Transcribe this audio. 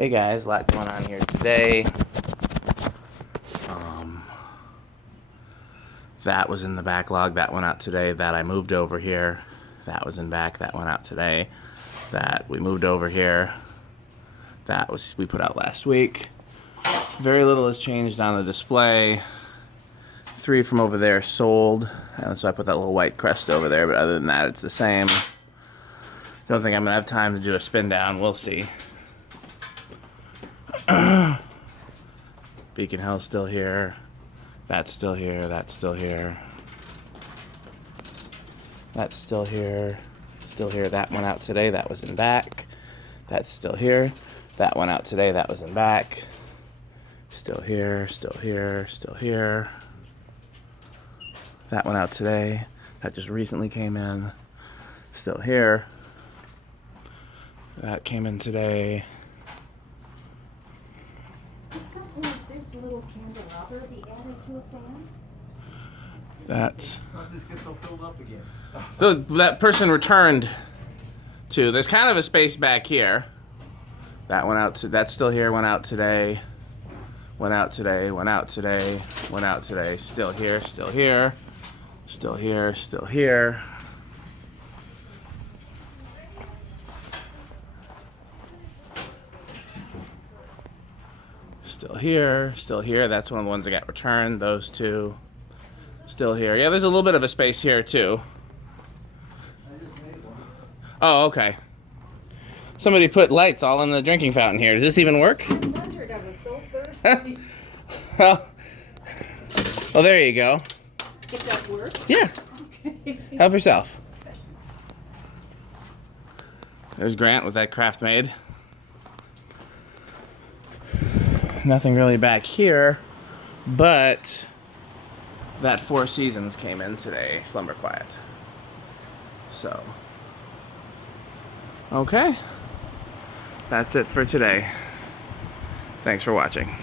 Hey guys, a lot going on here today. That was in the backlog, that went out today. That I moved over here. That was in back, that went out today. That we moved over here. That was we put out last week. Very little has changed on the display. 3 from over there sold, and so I put that little white crest over there, but other than that it's the same. Don't think I'm gonna have time to do a spin down, we'll see. Beacon Hill's still here. That's still here, that's still here. That's still here, still here. That went out today, that was in back. That's still here. That went out today, that was in back. Still here, still here, still here. That went out today. That just recently came in. Still here. That came in today. Could something like this little candelabra be added to a fan? That's... This gets all filled up again. So that person returned to... There's kind of a space back here. That went out to... That's still here, went out today. Went out today, went out today, went out today. Still here, still here. Still here, still here. Still here, still here. That's one of the ones that got returned. Those 2. Still here. Yeah, there's a little bit of a space here too. Oh, okay. Somebody put lights all in the drinking fountain here. Does this even work? I wondered, I was so thirsty. Well, there you go. If that work? Yeah. Okay. Help yourself. There's Grant with that craft made. Nothing really back here, but that 4 Seasons came in today, Slumber Quiet. So, okay. That's it for today. Thanks for watching.